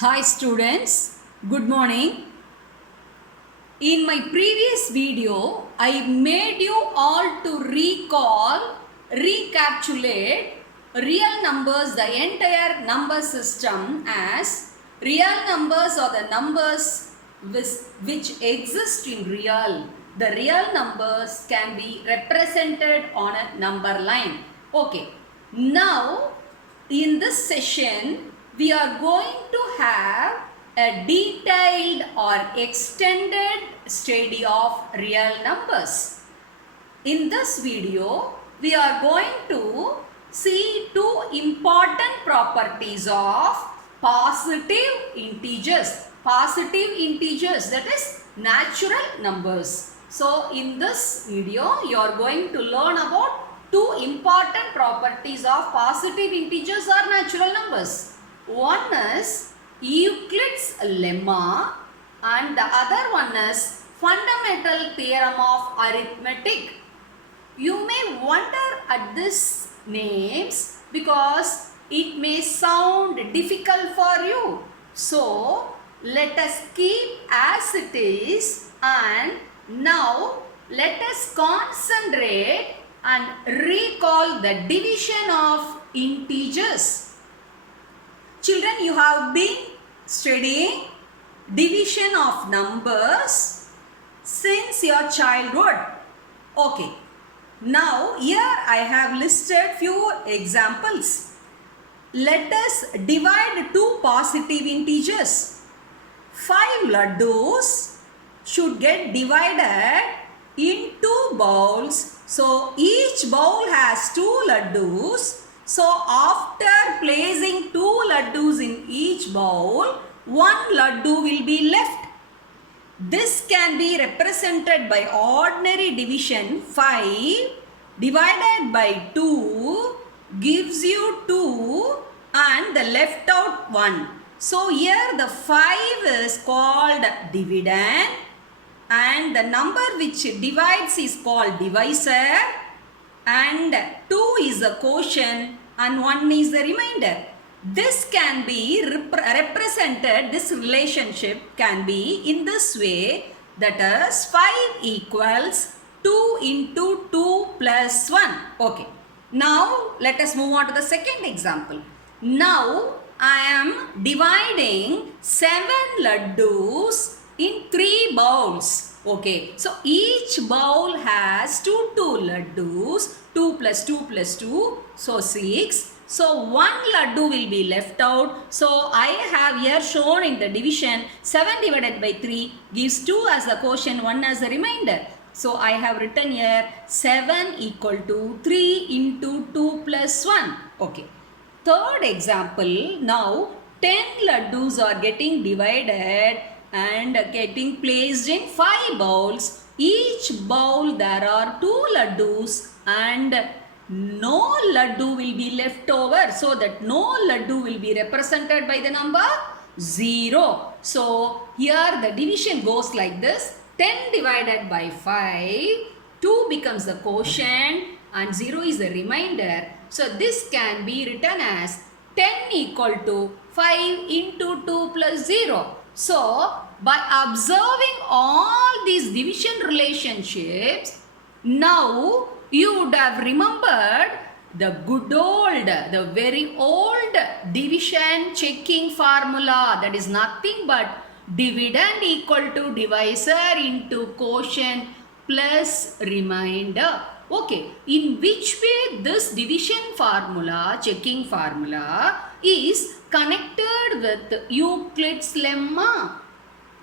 Hi students, good morning. In my previous video, I made you all to recapitulate real numbers, the entire number system as real numbers are the numbers which exist in real. The real numbers can be represented on a number line. Okay, now in this session, we are going to have a detailed or extended study of real numbers. In this video, we are going to see two important properties of positive integers. Positive integers, that is natural numbers. So, in this video, you are going to learn about two important properties of positive integers or natural numbers. One is Euclid's lemma and the other one is fundamental theorem of arithmetic. You may wonder at these names because it may sound difficult for you. So, let us keep as it is and now let us concentrate and recall the division of integers. Children, you have been studying division of numbers since your childhood. Okay. Now, here I have listed few examples. Let us divide two positive integers. 5 laddus should get divided in 2 bowls. So, each bowl has 2 laddus. So, after placing 2 laddus in each bowl, 1 laddu will be left. This can be represented by ordinary division. 5 divided by 2 gives you 2 and the left out 1. So here the 5 is called dividend and the number which divides is called divisor and 2 is the quotient and 1 is the remainder. This can be represented, this relationship can be in this way, that is 5 equals 2 into 2 plus 1. Okay. Now let us move on to the second example. Now I am dividing 7 laddus in 3 bowls. Okay. So each bowl has 2 laddus. 2 plus 2 plus 2. So 6. So 1 laddu will be left out. So I have here shown in the division 7 divided by 3 gives 2 as the quotient, 1 as the remainder. So I have written here 7 equal to 3 into 2 plus 1. Okay. Third example, now 10 laddus are getting divided and getting placed in 5 bowls. Each bowl there are 2 laddus and no laddu will be left over. So that no laddu will be represented by the number 0. So here the division goes like this. 10 divided by 5, 2 becomes the quotient and 0 is the remainder. So this can be written as 10 equal to 5 into 2 plus 0. So by observing all these division relationships, now you would have remembered the good old, the very old division checking formula, that is nothing but dividend equal to divisor into quotient plus remainder. Okay, in which way this division formula, checking formula is connected with Euclid's lemma.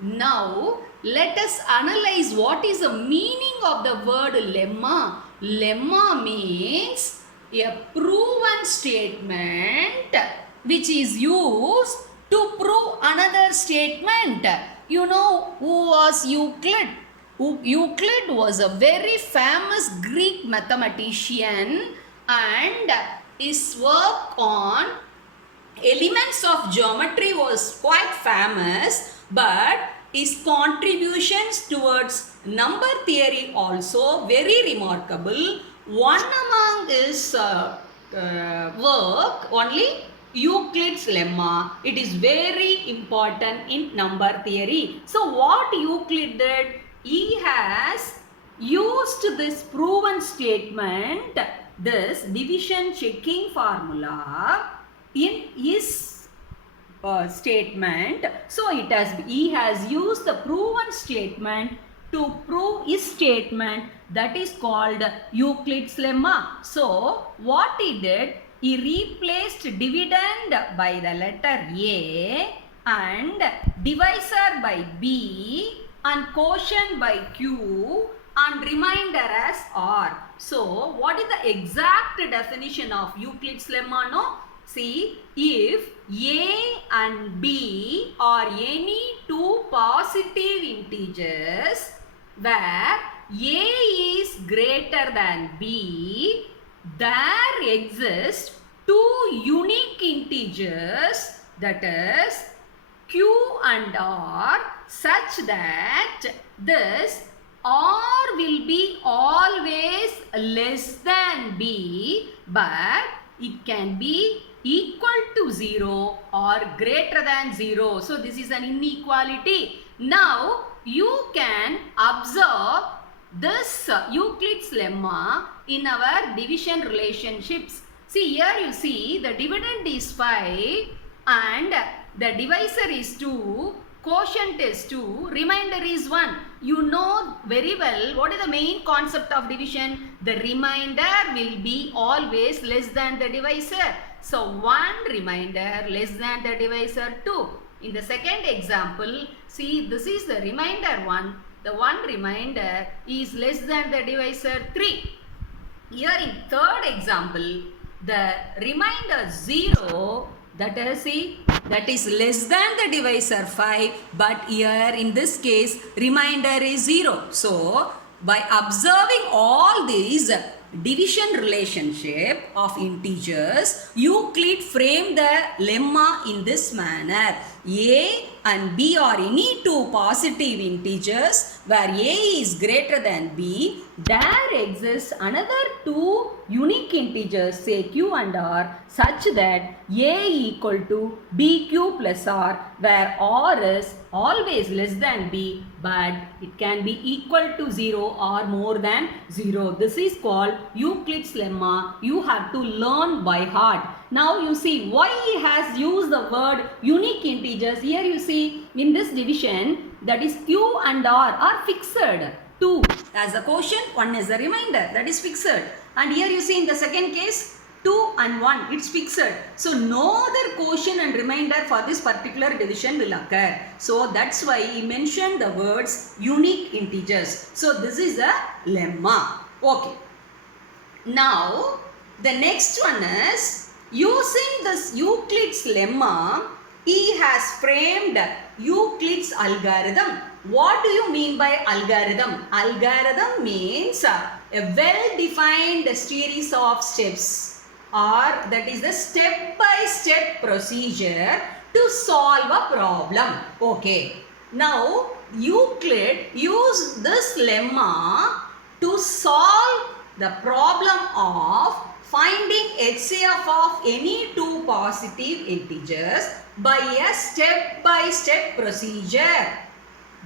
Now, let us analyze what is the meaning of the word lemma. Lemma means a proven statement which is used to prove another statement. You know who was Euclid? Euclid was a very famous Greek mathematician and his work on elements of geometry was quite famous, but his contributions towards number theory also very remarkable. One among his work only Euclid's lemma. It is very important in number theory. So what Euclid did? He has used this proven statement, this division checking formula in his statement. So he has used the proven statement to prove his statement, that is called Euclid's lemma. So what he did, he replaced dividend by the letter A and divisor by B and quotient by Q and remainder as R. So what is the exact definition of Euclid's lemma? No? See, if A and B are any two positive integers where A is greater than B, there exist two unique integers, that is Q and R, such that this R will be always less than B, but it can be equal to 0 or greater than 0. So this is an inequality. Now you can observe this Euclid's lemma in our division relationships. See, here you see the dividend is 5 and the divisor is 2, quotient is 2, remainder is 1. You know very well what is the main concept of division. The remainder will be always less than the divisor. So 1 remainder less than the divisor 2. In the second example, see, this is the remainder 1. The 1 remainder is less than the divisor 3. Here in third example, the remainder 0, that is, see, that is less than the divisor 5, but here in this case remainder is 0. So by observing all these division relationship of integers, Euclid framed the lemma in this manner. A and B are any two positive integers where A is greater than B. There exists another two unique integers, say Q and R, such that A equal to BQ plus R, where R is always less than B, but it can be equal to 0 or more than 0. This is called Euclid's lemma. You have to learn by heart. Now you see why he has used the word unique integers. Here you see in this division, that is Q and R are fixed. 2 as a quotient, 1 is a remainder, that is fixed. And here you see in the second case, 2 and 1, it's fixed. So no other quotient and remainder for this particular division will occur. So that's why he mentioned the words unique integers. So this is a lemma. Okay. Now the next one is, using this Euclid's lemma, he has framed Euclid's algorithm. What do you mean by algorithm? Algorithm means a well-defined series of steps, or that is the step-by-step procedure to solve a problem. Okay. Now Euclid used this lemma to solve the problem of finding HCF of any two positive integers by a step-by-step procedure.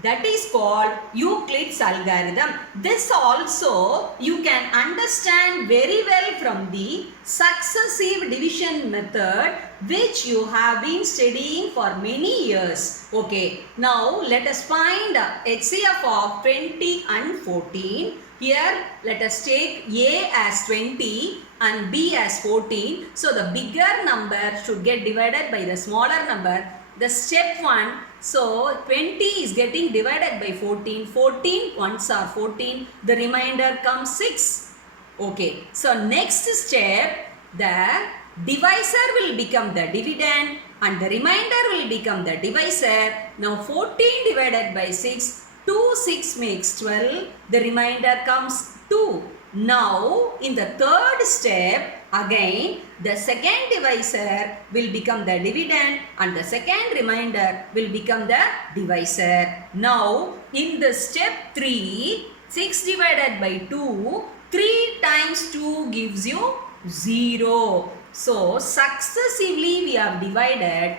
That is called Euclid's algorithm. This also you can understand very well from the successive division method, which you have been studying for many years. Okay, now let us find HCF of 20 and 14. Here let us take A as 20 and B as 14. So the bigger number should get divided by the smaller number. The step 1, so 20 is getting divided by 14. 14 ones are 14. The remainder comes 6. Okay. So next step, the divisor will become the dividend and the remainder will become the divisor. Now 14 divided by 6. 2, 6 makes 12. The remainder comes 2. Now in the third step, again the second divisor will become the dividend and the second remainder will become the divisor. Now in the step 3, 6 divided by 2, 3 times 2 gives you 0. So successively we have divided,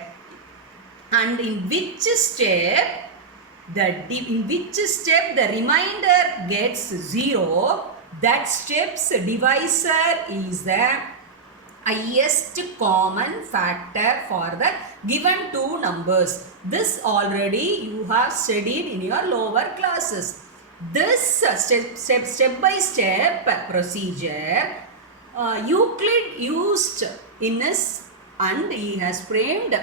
and in which step the remainder gets 0, that step's divisor is the highest common factor for the given two numbers. This already you have studied in your lower classes. This step by step procedure Euclid used in his, and he has framed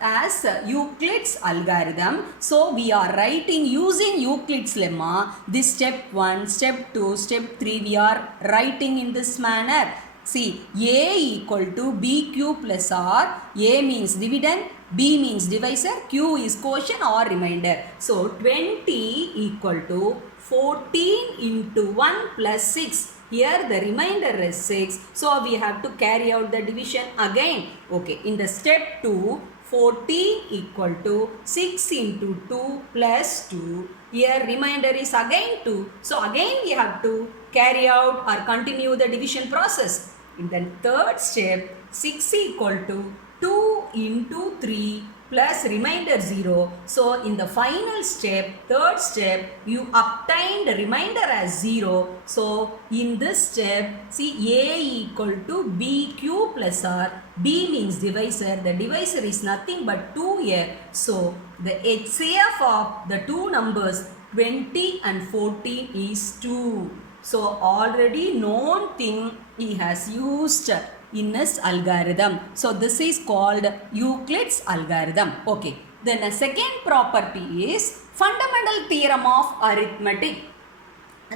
as Euclid's algorithm. So we are writing using Euclid's lemma. This step 1, step 2, step 3 we are writing in this manner. See, A equal to BQ plus R. A means dividend, B means divisor, Q is quotient or remainder. So 20 equal to 14 into 1 plus 6. Here the remainder is 6. So we have to carry out the division again. Okay, in the step 2, 14 equal to 6 into 2 plus 2. Here remainder is again 2. So again we have to carry out or continue the division process. In the third step, 6 equal to 2 into 3 plus remainder 0. So in the final step, third step, you obtained remainder as 0. So in this step, see, A equal to BQ plus R. B means divisor. The divisor is nothing but 2 here. So the HCF of the two numbers 20 and 14 is 2. So already known thing he has used in his algorithm. So this is called Euclid's algorithm. Okay. Then a second property is fundamental theorem of arithmetic.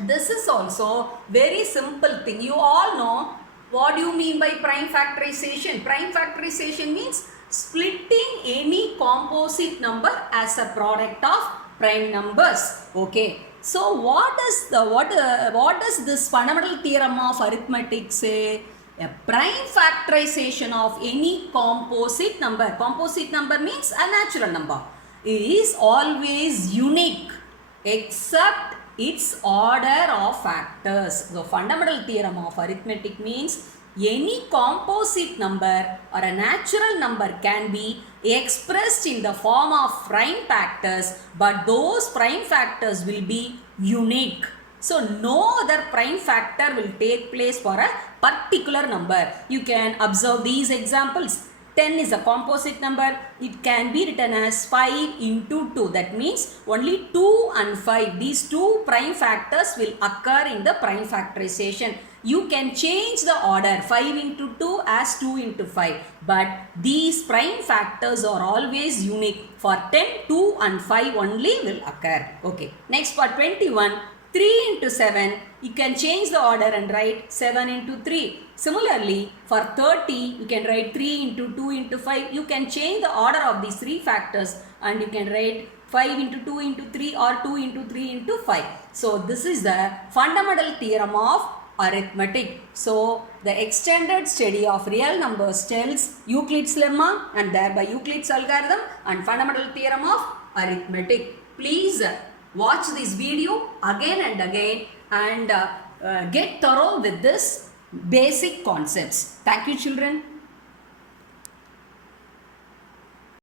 This is also very simple thing. You all know what do you mean by prime factorization. Prime factorization means splitting any composite number as a product of prime numbers. Okay. So what does this fundamental theorem of arithmetic say? A prime factorization of any composite number means a natural number, is always unique except its order of factors. The fundamental theorem of arithmetic means any composite number or a natural number can be expressed in the form of prime factors, but those prime factors will be unique. So no other prime factor will take place for a particular number. You can observe these examples. 10 is a composite number. It can be written as 5 into 2. That means only 2 and 5. These two prime factors will occur in the prime factorization. You can change the order 5 into 2 as 2 into 5. But these prime factors are always unique. For 10, 2 and 5 only will occur. Okay. Next for 21. 3 into 7, you can change the order and write 7 into 3. Similarly, for 30, you can write 3 into 2 into 5. You can change the order of these three factors and you can write 5 into 2 into 3 or 2 into 3 into 5. So, this is the fundamental theorem of arithmetic. So, the extended study of real numbers tells Euclid's lemma and thereby Euclid's algorithm and fundamental theorem of arithmetic. Please watch this video again and again and get thorough with this basic concepts. Thank you, children.